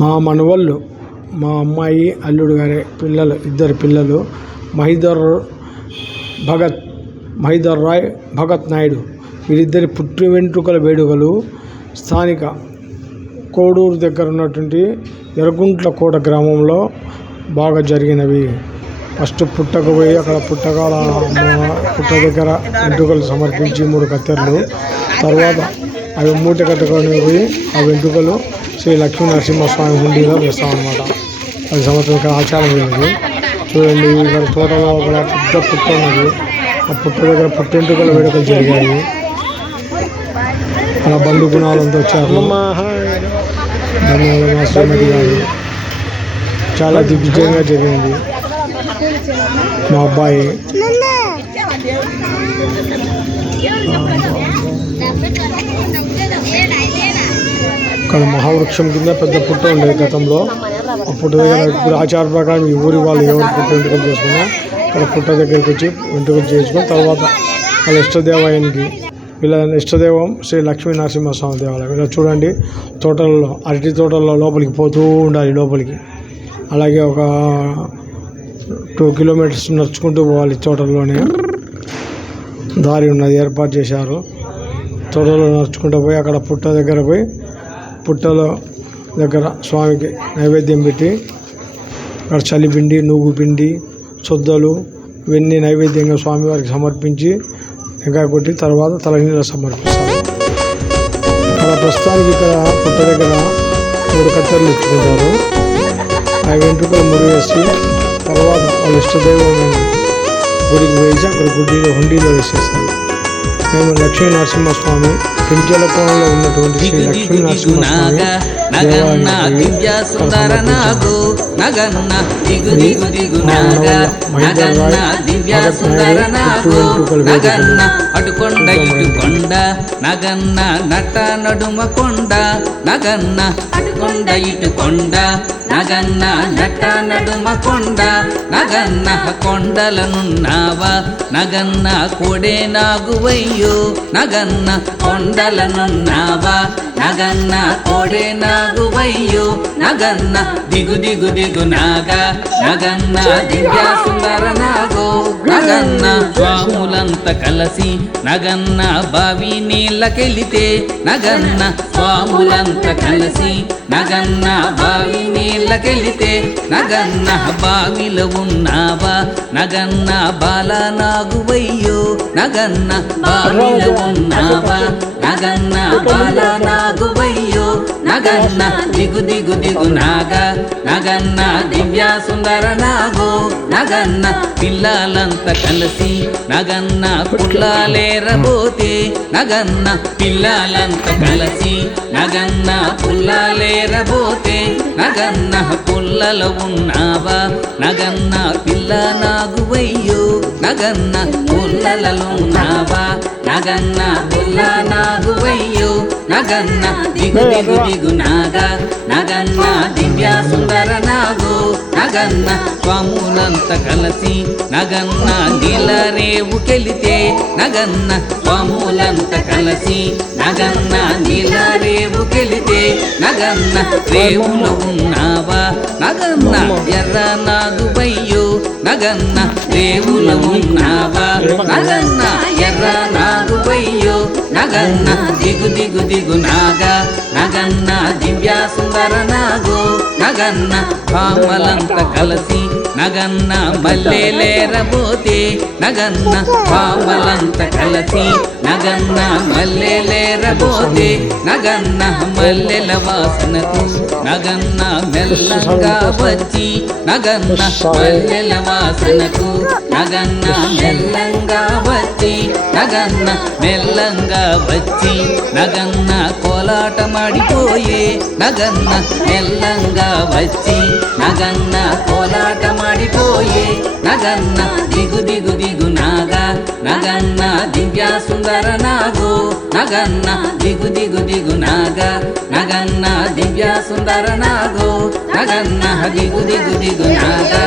మా మనవళ్ళు, మా అమ్మాయి అల్లుడు గారి పిల్లలు, ఇద్దరు పిల్లలు మహీధర్ రాయ్, భగత్ నాయుడు, వీరిద్దరి పుట్టు వెంట్రుకల వేడుకలు స్థానిక కోడూరు దగ్గర ఉన్నటువంటి ఎర్రగుంట్ల కోట గ్రామంలో బాగా జరిగినవి. ఫస్ట్ పుట్టకు పోయి అక్కడ పుట్ట దగ్గర వెంట్రుకలు సమర్పించి 3 కత్తెరలు, తర్వాత అవి మూట కట్టుకొని పోయి ఆ వెంట్రుకలు శ్రీ లక్ష్మీ నరసింహస్వామి హుండీలో వేస్తామన్నమాట. 10 సంవత్సరాల ఆచారం లేదు. చూడండి, ఇక్కడ తోటలో ఒక పెద్ద పుట్ట ఉన్నది. ఆ పుట్ట దగ్గర పుట్టెంట్రుకల వేడుకలు జరిగాయి. అలా బంధు గుణాలంతా వచ్చారు. ధన్యవాదాలు మా శ్రీమతి గారు. చాలా దిగ్విజయంగా జరిగింది. మా అబ్బాయి ఇక్కడ మహావృక్షం కింద పెద్ద పుట్ట ఉండేది గతంలో. ఆ పుట్ట దగ్గర ఇప్పుడు ఆచార ప్రకారం ఈ ఊరి వాళ్ళు ఎవరు పుట్ట వెంట్రుకలు చేసుకున్నా ఇక్కడ పుట్ట దగ్గరికి వచ్చి వెంట్రుకలు చేసుకుని తర్వాత వాళ్ళ ఇష్టదేవాయానికి, వీళ్ళ ఇష్టదేవం శ్రీ లక్ష్మీ నరసింహస్వామి దేవాలయం. ఇలా చూడండి, తోటలలో అరటి తోటల్లో లోపలికి పోతూ ఉండాలి. లోపలికి అలాగే ఒక 2 కిలోమీటర్స్ నడుచుకుంటూ పోవాలి. తోటల్లోనే దారి ఉన్నది, ఏర్పాటు చేశారు. తోటలో నడుచుకుంటూ పోయి అక్కడ పుట్ట దగ్గర పోయి పుట్టలో దగ్గర స్వామికి నైవేద్యం పెట్టి అక్కడ చలిపిండి, నువ్వు పిండి, సొద్దలు ఇవన్నీ నైవేద్యంగా స్వామివారికి సమర్పించి టెంకాయ కొట్టి తర్వాత తలనీళ్ళు సమర్పిస్తారు. అలా ప్రస్తుతానికి ఇక్కడ పుట్ట దగ్గర 3 కత్తెరలు ఇచ్చుకుంటారు. ఆ వెంట్రుకలు మురివేసి తర్వాత వాళ్ళ ఇష్టదైవం గుడికి వేసి అక్కడ హుండీలో వేసేస్తారు. మేము లక్ష్మీ నరసింహస్వామి పెంచెల కోణంలో ఉన్నటువంటి శ్రీ లక్ష్మీ నరసింహస్వామి అటుకొండ ఇటుకొండ నగన్న నట నడుమ కొండ నగన్న అటుకొండ ఇటుకొండ నగన్న నట నడుమ కొండ నగన్న కొండలనున్నావా నగన్న కోడే నాగువయ్యో నగన్న కొండలనున్నావా నగన్న కోడే నాగువయ్యో నగన్న దిగు దిగు దిగు నాగా నగన్న దివ్య సుందర నాగో నగన్న స్వాములంత కలసి నగన్న బావి నీళ్ళకెళితే నగన్న స్వాములంత కలిసి నగన్న బావి నీళ్ళకెళితే నగన్న బావిలో ఉన్నావా నగన్న బాల నాగువయ్యో నగన్న బావిలో ఉన్నావా నగన్న బాల నాగువయ్యో నగన్న దిగు దిగు దిగు నాగా నగన్న దివ్య సుందర నాగో నగన్న పిల్లలంత కలిసి నగన్న పుల్లాలేరబోతే నగన్న పిల్లలంత కలిసి నగన్న పుల్లాలేరబోతే నగన్న పుల్లలో ఉన్నావా నగన్న పిల్ల నాగువయ్యో నగన్న పుల్లలో ఉన్నావా నగన్న పుల్ల నాగువయ్యో నగన్న దిగు దిగు దిగు నాగా నగన్న దివ్య సుందర నాగో నగన్న స్వాములంత కలసి నగన్న నీలరేవుకెళితే నగన్న స్వాములంత కలసి నగన్న నీలరేవుకెళితే నగన్న రేవులో ఉన్నావా నగన్న ఎర్ర నాగువయ్యో నగన్న రేవులో ఉన్నావా నగన్న ఎర్ర నాగువయ్యో నగన్న దిగు దిగు దిగు నాగా నగన్న దివ్య సుందర నాగో నగన్న పామలంత కలసి నగన్న మల్లెలేరబోతే నగన్న పామలంత కలసి నగన్న మల్లెలేరబోతే నగన్న మల్లెల వాసనకు నగన్న మెల్లంగా వచ్చి నగన్న మల్లెల వాసనకు నగన్న మెల్లంగా వచ్చి నగన్న మెల్లంగా వచ్చి నగన్న కోలాటమాడిపోయే నగన్న మెల్లంగా వచ్చి నగన్న కోలాటమాడిపోయే నగన్న దిగు దిగు దిగు నాగా నగన్న దివ్య సుందర నాగో నగన్న దిగు దిగు దిగు నాగా నగన్న దివ్య సుందర నాగో నగన్న దిగు దిగు దిగు నాగా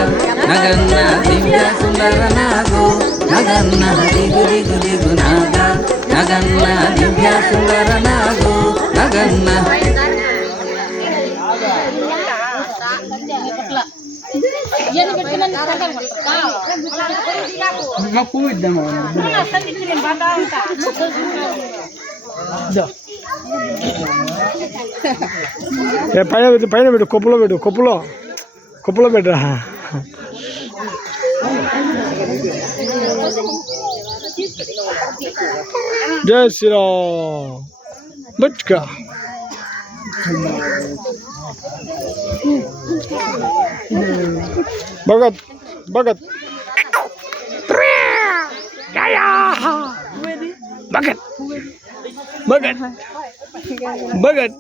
నగన్న దివ్య సుందర నాగో నగన్న దిగు దిగు దిగు నాగా నగన్న దివ్య సుందర నాగో నగన్న పువ్వు ఇద్దాము పైన పెట్టు పైన పెట్టు కొప్పులో పెట్టరా జై శ్రీరామ్ బట్కా భగత్ భగత్ భగత్ భగత్ భగత్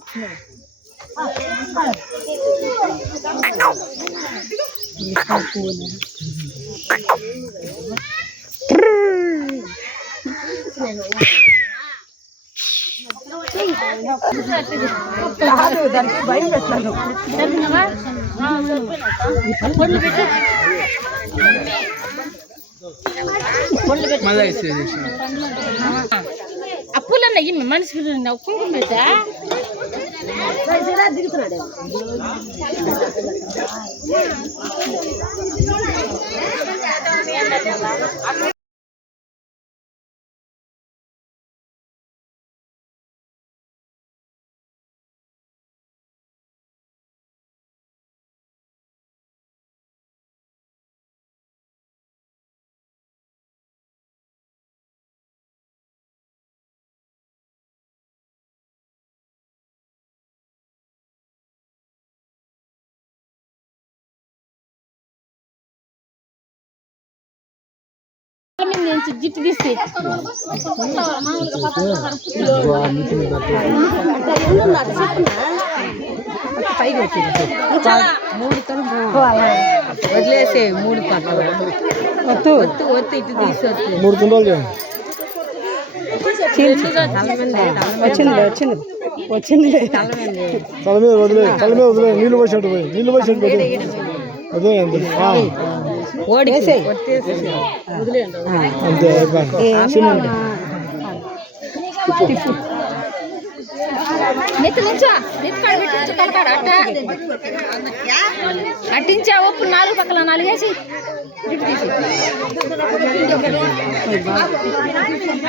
అప్పులన్న మనిషి కుంకుమ పెట్టా దిగుతున్నాడు జిట్టు తీస్తే వదిలేసే 3 పక్కన ఒత్తు ఇటు తీసి 3 తుండాలు వచ్చింది తల మీద వదిలే నీళ్ళు పోసినట్టు అదే అంతే అట్టించా ఒప్పు 4 పక్కల 4 వేసి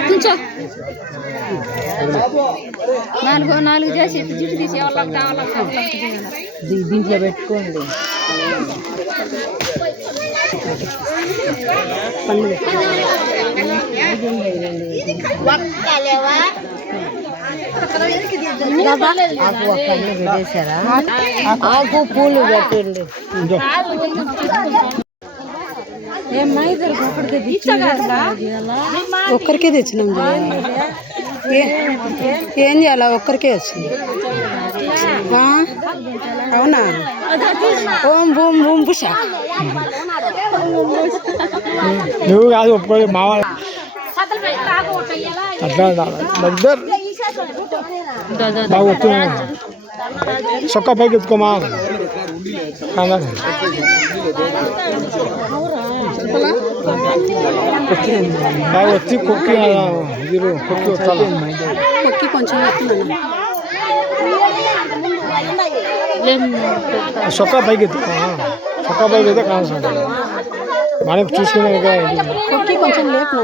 కూర్చో 4 చేసి జిట్టు తీసి దీంట్లో పెట్టుకోండి ఆకు పూలు పెట్టండి ఒక్కరికే తెచ్చినాం ఏం చేయాలా ఒక్కరికే వచ్చింది అవునా ఓం భూమ్ భూమ్ పుష నువ్వు కాదు ఒప్పుకోలే మా వాళ్ళ అట్లా దగ్గర బాగా వస్తున్నాయి చొక్కా పైకి ఎత్తుకోమా బాగా వచ్చి కుక్కి కుక్కి వస్తాను కొక్కి కొంచెం చొక్కా పైకి ఎత్తుకో చొక్కా పైకి అయితే కావాల్సింది మనకు చూసుకునే కొక్కి కొంచెం లేపు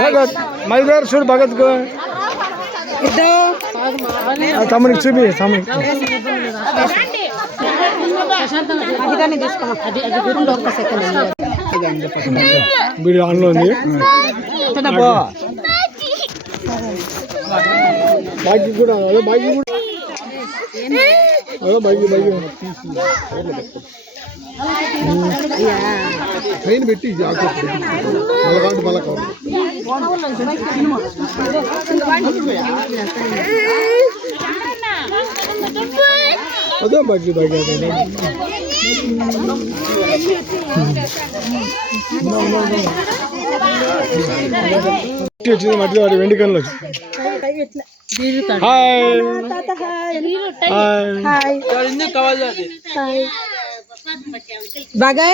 భగత్ మైదారు చూడు భగత్కు తమ్మునికి చూపి తమ్మునికి వీడియో ఆన్లో ఉంది బాకీ కూడా అదే బాకీ కూడా బాకీ ట్రైన్ పెట్టి అదే బాకీ వచ్చింది మధ్యలో వాడి వెండి కన్నులు బాగా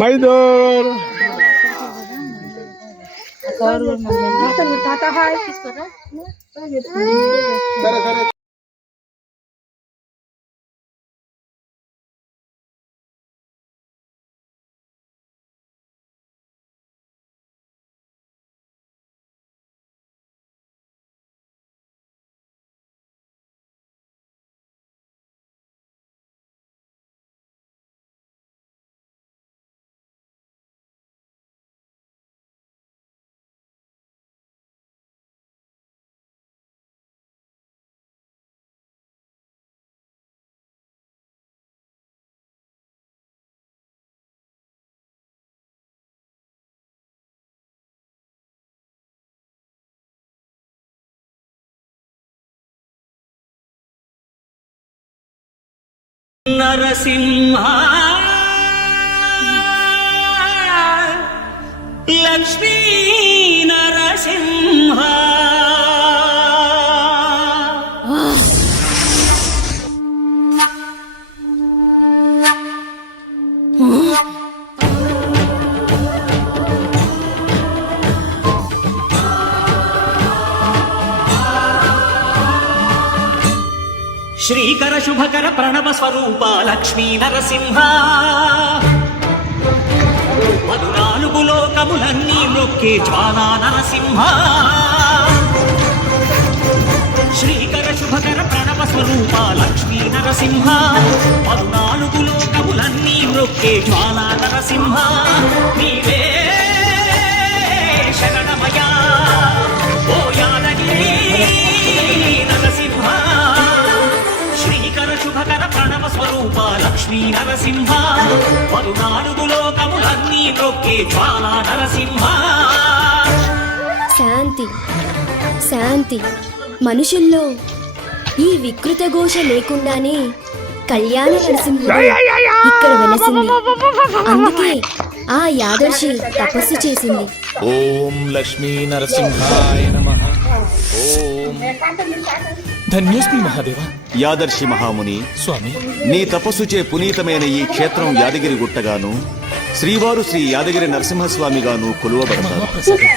మైదూర్ నరసింహ లక్ష్మీ నరసింహ శ్రీకర శుభకర ప్రణవ స్వరూప లక్ష్మీ నరసింహ 14 లోకములన్నీ మొక్కే జ్వాలా నరసింహ శ్రీకర శుభకర ప్రణవ స్వరూప లక్ష్మీ నరసింహ 14 లోకములన్నీ మొక్కే జ్వాలా నరసింహ నీవే శరణమయా ఓ యాదగిరి నరసింహ శ్రీకర శుభకర ప్రణవ స్వరూప లక్ష్మీ నరసింహ 14 లోకములన్నీ మొక్కే జ్వాలా నరసింహ శాంతి శాంతి మనుషుల్లో ఈ వికృత ఘోష లేకుండానే కళ్యాణ నరసింహుడు ఇక్కడ వెలసింది. అందుకే ఆ యాదర్శి తపస్సు చేసింది. ఓం లక్ష్మీ నరసింహాయ నమః. ఓం ధన్యోస్మి మహాదేవ. యాదర్శి మహాముని స్వామి, నీ తపస్సుచే పునీతమైన ఈ క్షేత్రం యాదగిరి గుట్టగాను శ్రీవారు శ్రీ యాదగిరి నరసింహస్వామిగాను కొలువబడతారు. మహాప్రసాదం.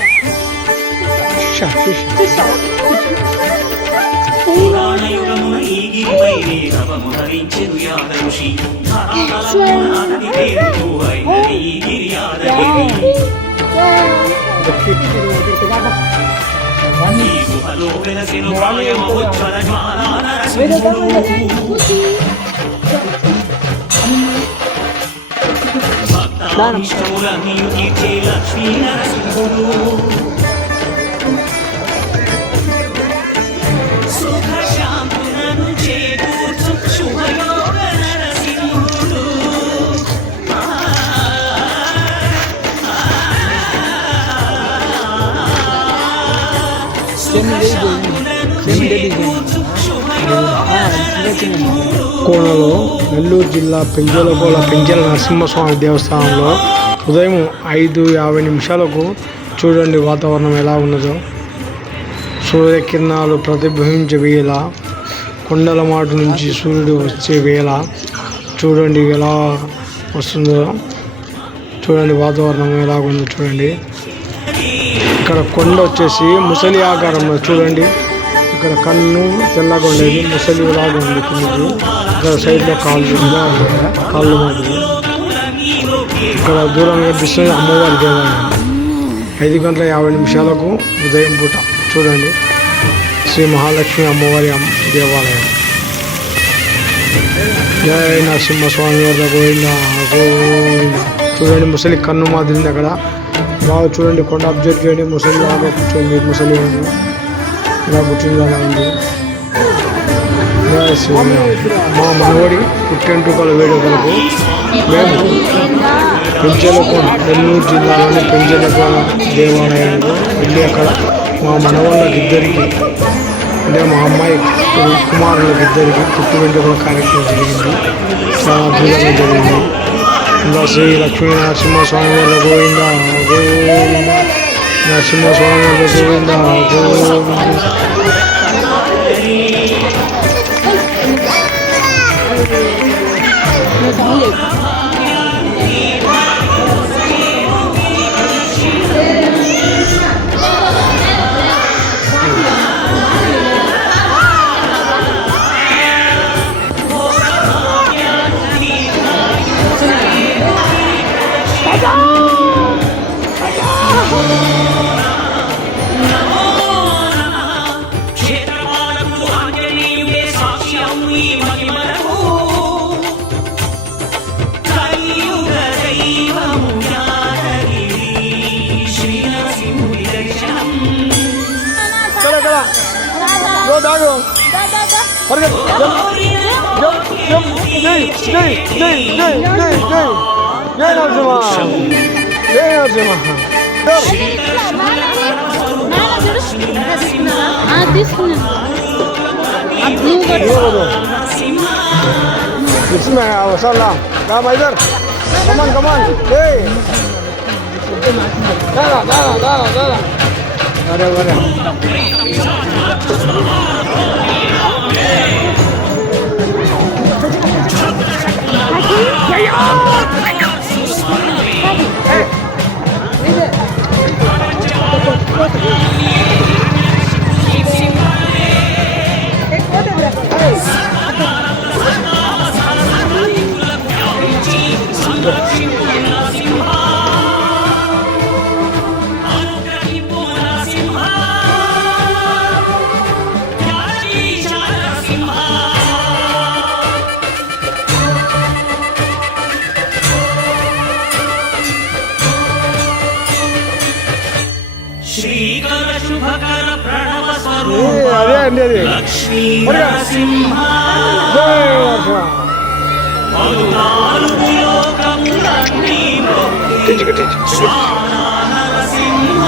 పురాణయుగమున ఈ గిరిపైనే తపము ధరించెను యాదఋషి ధరాతలమునానది దేవుడు అయినది ఈ గిరి యాదగిరి ఈ గుహలో వెలసెను ప్రళయమోజ్వల జ్వాలా నరసింహుడు భక్తానిష్టములన్నీ తీర్చే లక్ష్మీ నరసింహుడు సుఖ శాంతులను చేకూర్చు శుభయోగ నరసింహుడు సుఖ శాంతులను చేకూర్చు శుభయోగ నరసింహుడు కోనలో నెల్లూరు జిల్లా పెంజలకోల పెంజల నరసింహస్వామి దేవస్థానంలో ఉదయం 5:50 చూడండి వాతావరణం ఎలా ఉన్నదో. సూర్యకిరణాలు ప్రతిబింబించే వేళ, కొండల మాటు నుంచి సూర్యుడు వచ్చే వేళ చూడండి ఎలా వస్తుందో. చూడండి వాతావరణం ఎలా ఉందో చూడండి. ఇక్కడ కొండ వచ్చేసి ముసలి ఆకారంలో చూడండి. ఇక్కడ కన్ను తెల్లగా ఉండేది ముసలి లాగా ఉంది కిందకి. ఇక్కడ సైడ్లో కాళ్ళు మాదిరి. ఇక్కడ దూరంగా కనిపిస్తుంది అమ్మవారి దేవాలయం. 5:50 ఉదయం పూట చూడండి శ్రీ మహాలక్ష్మి అమ్మవారి దేవాలయం. జయ నరసింహస్వామి వద్ద గోవింద గోవింద. చూడండి ముసలి కన్ను మాదిరింది అక్కడ. బాగా చూడండి కొండ అబ్జర్వ్ చేయండి. ముసలి లాగా కూర్చోండి. ముసలి ఇలా కూర్చుంది అలా ఉంది. జయ శ్రీరామ్. మా మనవడి పుట్టెంటుకల వేడుకలకు మేము పెంచలకోన నెల్లూరు జిల్లాలోని పెంచలకోన దేవాలయంలో వెళ్ళి అక్కడ మా మనవాళ్ళకి ఇద్దరికి అంటే మా అమ్మాయి కుమారులకు ఇద్దరికి పుట్టు వెంట్రుకల కార్యక్రమం జరిగింది. చాలా అద్భుతంగా జరిగింది. ఇంకా శ్రీ లక్ష్మీ నరసింహస్వామి వాళ్ళ గోవింద గోవింద, నరసింహస్వామి వాళ్ళ గోవింద గోవింద. క్షేత్రపాలకుడు ఆంజనేయుడే సాక్ష్యం ఈ మహిమలకు. కలియుగ దైవము యాదగిరి శ్రీనరసింహుడి దర్శనం. శ్రీకర శుభకర ప్రణవ స్వరూప లక్ష్మీ నరసింహ. పలునాలుగు లోకములన్నీ మొక్కి స్వామి నరసింహ.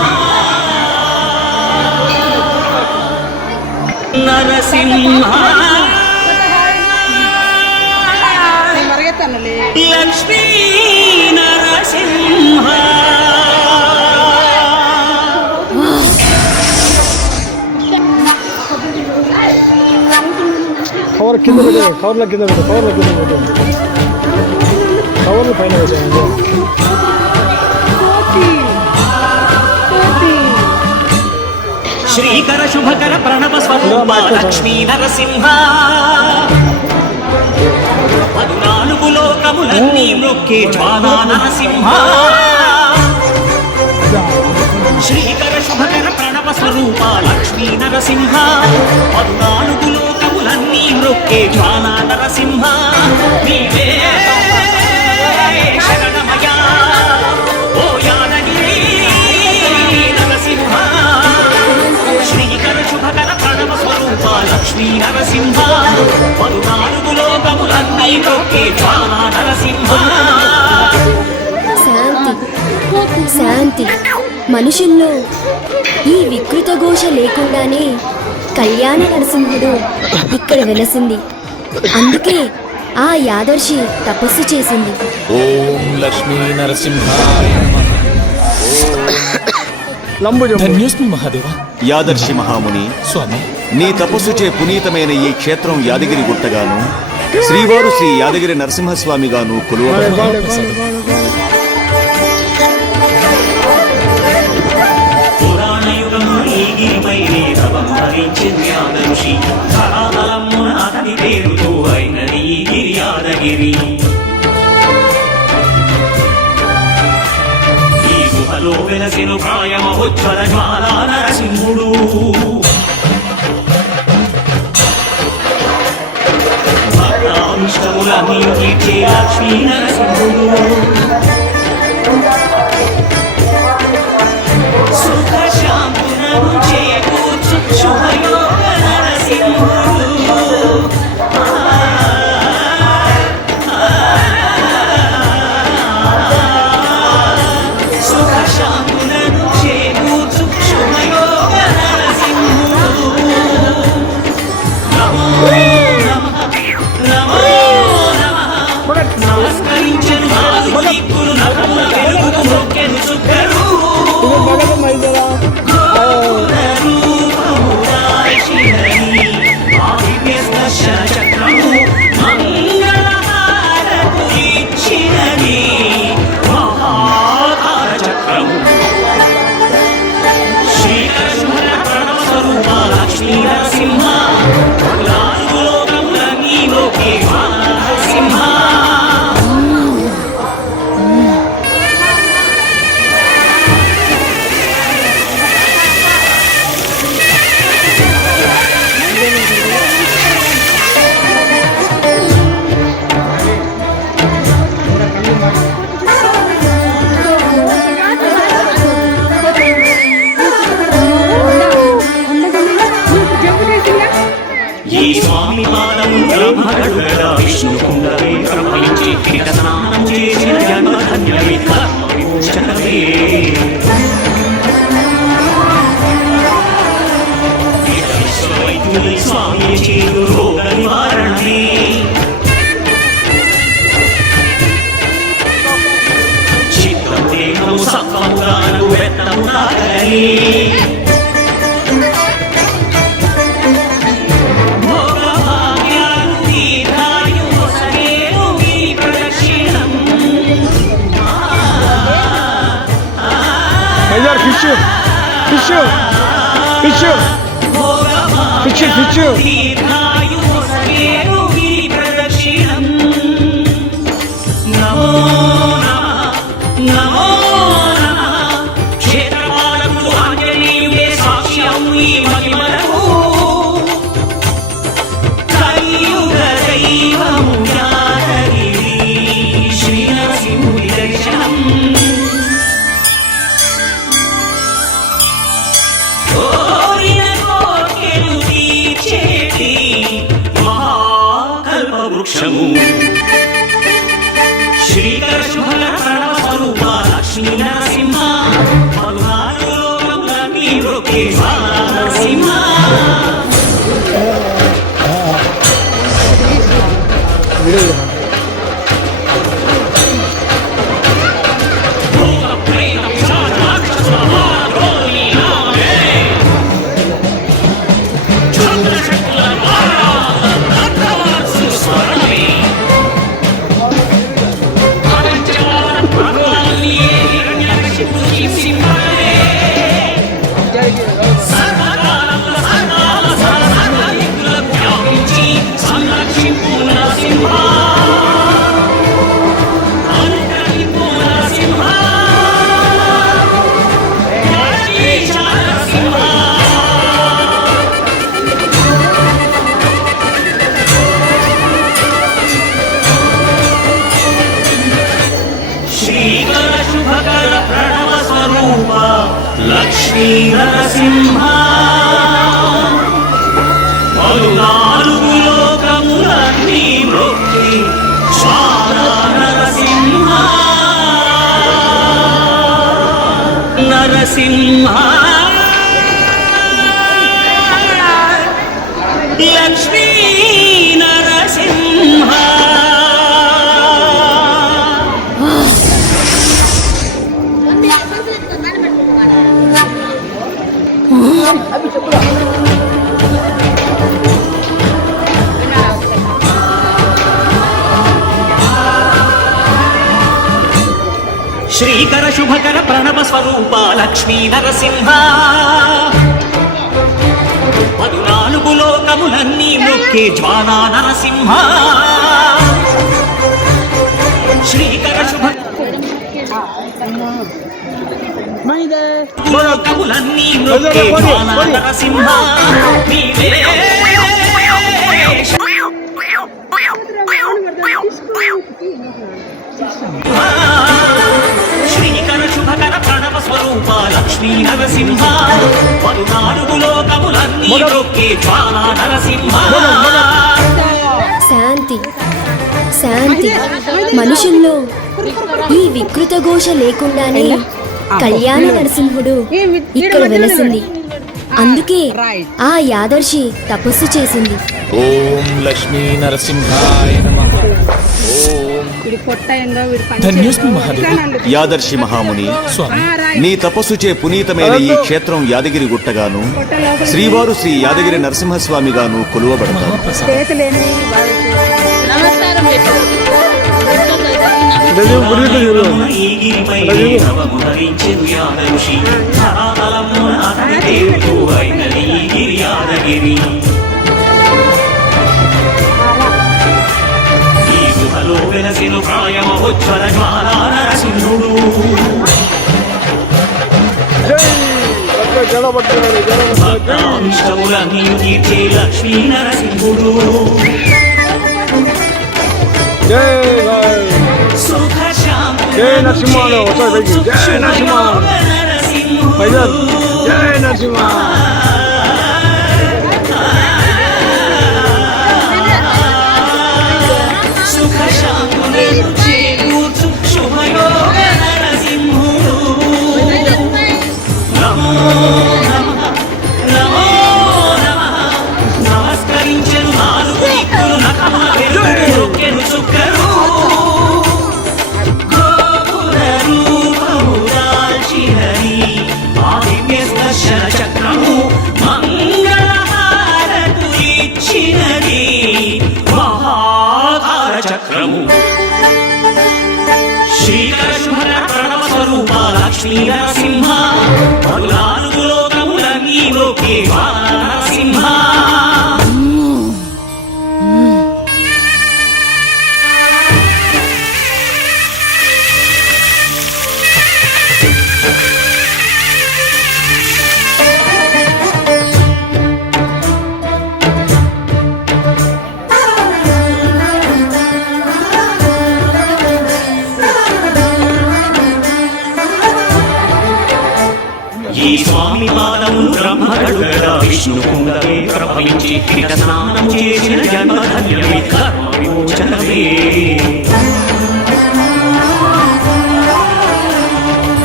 నరసింహ లక్ష్మీ నరసింహ. కవర్ కింద పెట్టండి, కవర్ల కింద పెట్టండి, కవర్ల కింద పెట్టండి, కవర్లు పైన పెట్టండి. శ్రీకర శుభకర ప్రణవ స్వరూప లక్ష్మీ నరసింహ. 14 లోకములన్నీ మొక్కే జ్వాలా నరసింహ. శ్రీకర శుభకర ప్రణవ స్వరూప లక్ష్మీ నరసింహ. 14 లోకములన్నీ మొక్కే జ్వాలా నరసింహ. నీవే శరణమయ్యా ఓ యాదగిరి నరసింహ. శ్రీకర శుభకర ప్రణవ స్వరూప లక్ష్మీ నరసింహ. 14 లోకములన్నీ మొక్కే జ్వాలా నరసింహ. శాంతి శాంతి. మనుషుల్లో ఈ వికృత ఘోష లేకుండానే కళ్యాణ నరసింహుడు ఇక్కడ వెలసింది. అందుకే ఆ యాదర్శి తపస్సు చేసింది. ఓం లక్ష్మీ నరసింహాయ నమః. ధన్యోస్మి మహాదేవ. యాదర్శి మహాముని స్వామి, నీ తపస్సుచే పునీతమైన ఈ క్షేత్రం యాదగిరి గుట్టగాను, శ్రీవారు శ్రీ యాదగిరి నరసింహస్వామిగాను కొలువబడింది. పురాణయుగము ఈ గిరిపైనే తపము ధరించింది యాదఋషి. ధరాతలమున అతని పేరుతో అయినది ఈ గిరి యాదగిరి. ఈ గుహలో వెలసెను ప్రాయమహోజ్వల జ్వాలా నరసింహుడు. భక్తావిష్టములన్నీ తీర్చే లక్ష్మీ నరసింహుడు. సుఖ శాంతులను చేకూర్చు శుభయోగ నరసింహుడు. సుఖ శాంతులను చేకూర్చు శుభయోగ నరసింహుడు. ఈ స్వామి పాదము బ్రహ్మగడుగడా విష్ణుకుండవే ప్రవహించి పీఠ స్నానం చేసిన జన్మధన్యమే కర్మ విమోచనమే విశ్వవైద్యుని స్వామి చేరు రోగ నివారణమే చిత్రం దేహము సత్వముగాను వెత్తము నాగలే fish fish fish fish fish క్షేత్రపాలకుడు ఆంజనేయుడే సాక్ష్యం ఈ మహిమలకు కలియుగ దైవము యాదగిరి శ్రీ నరసింహుడి దర్శనం కోరిన కోర్కెలు తీర్చేటి మహాకల్పవృక్షము శ్రీకర శుభల ప్రణవ స్వరూప లక్ష్మీ నరసింహ పలునాడు లోకముల మీరొకే నరసింహ శ్రీకర శుభకర ప్రణవ స్వరూప లక్ష్మీ నరసింహ పలునాలుగు లోకములన్నీ మ్రొక్కి స్వామి నరసింహ నరసింహ లక్ష్మీ నరసింహ శ్రీకర శుభకర ప్రణవ స్వరూప లక్ష్మీ నరసింహ పదునాలుగు లోకములన్నీ మొక్కే జ్వాలా నరసింహ శ్రీకర శుభ లోకములన్నీ మొక్కే జ్వాలా నరసింహ నీవే శ్రీకర శుభకర ప్రణవ స్వరూప లక్ష్మీ నరసింహ పదునాలుగు లోకములన్నీ మొక్కే జ్వాలా నరసింహ శాంతి శాంతి మనుషుల్లో ఈ వికృత ఘోష లేకుండానే కళ్యాణ నరసింహుడు ఇక్కడ వెలసింది. అందుకే ఆ యాదర్శి తపస్సు చేసింది. ఓం లక్ష్మీ నరసింహాయ నమః. ఓం ధన్యోస్మి మహాదేవ. యాదర్శి మహాముని, స్వామి నీ తపస్సుచే పునీతమైన ఈ క్షేత్రం యాదగిరి గుట్టగాను శ్రీవారు శ్రీ యాదగిరి నరసింహస్వామిగాను కొలువబడతారు. నమస్కారం ఈ గిరిపై నవమునరించెను యాదర్శి ధరాతలమున అతని దేవుడు అయినది ఈ గిరి యాదగిరి. ఈ గుహలో వెలసెను ప్రాయమహోజ్వల జ్వాలా నరసింహుడు. జై భక్తాభిష్టములన్నీ తీర్చే లక్ష్మీ నరసింహుడు సుఖ జై నరసింహాలు జై నరసింహ జై నరసింహ సుఖ శాంతులను చేకూర్చు శుభయోగ నరసింహుడు నమో నమః నమో నమః నమస్కరించెను నాలుగు దిక్కులు నకమ వెలుగెను చుక్కరు గోపుర రూపము దాల్చినది ఆ దివ్య దర్శన చక్రము మంగళహారతులిచ్చినది మహాకార చక్రము శ్రీకర శుభర ప్రణవ స్వరూప లక్ష్మీ నరసింహ పదునాలుగు లోకముల నీలోకే నరసింహ ఈ స్వామి పాదములు బ్రహ్మగడుగడా విష్ణు కుండమే ప్రవహించి కిట స్నానము చేసిన జన్మధన్యమే కర్మ విమోచనమే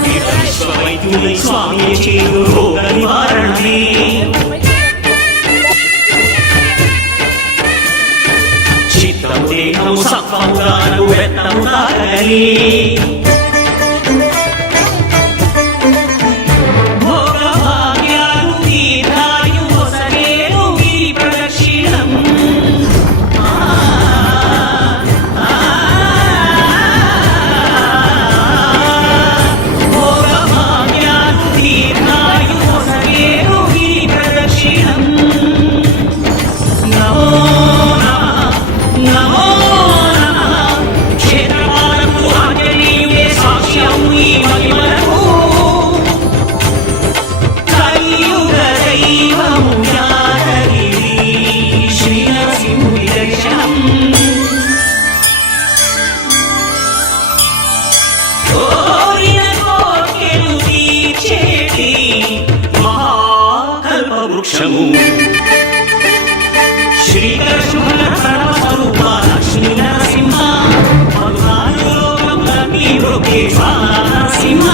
విశ్వవైద్యులై స్వామి చేరు రోగ నివారణమే చిత్తము దేహము సత్వముగాను వెత్తము తాగలే వృక్షము శ్రీకర శుభల ప్రణవ స్వరూప లక్ష్మీ నరసింహ పదునాలుగు లోకముల నీలోకే నరసింహ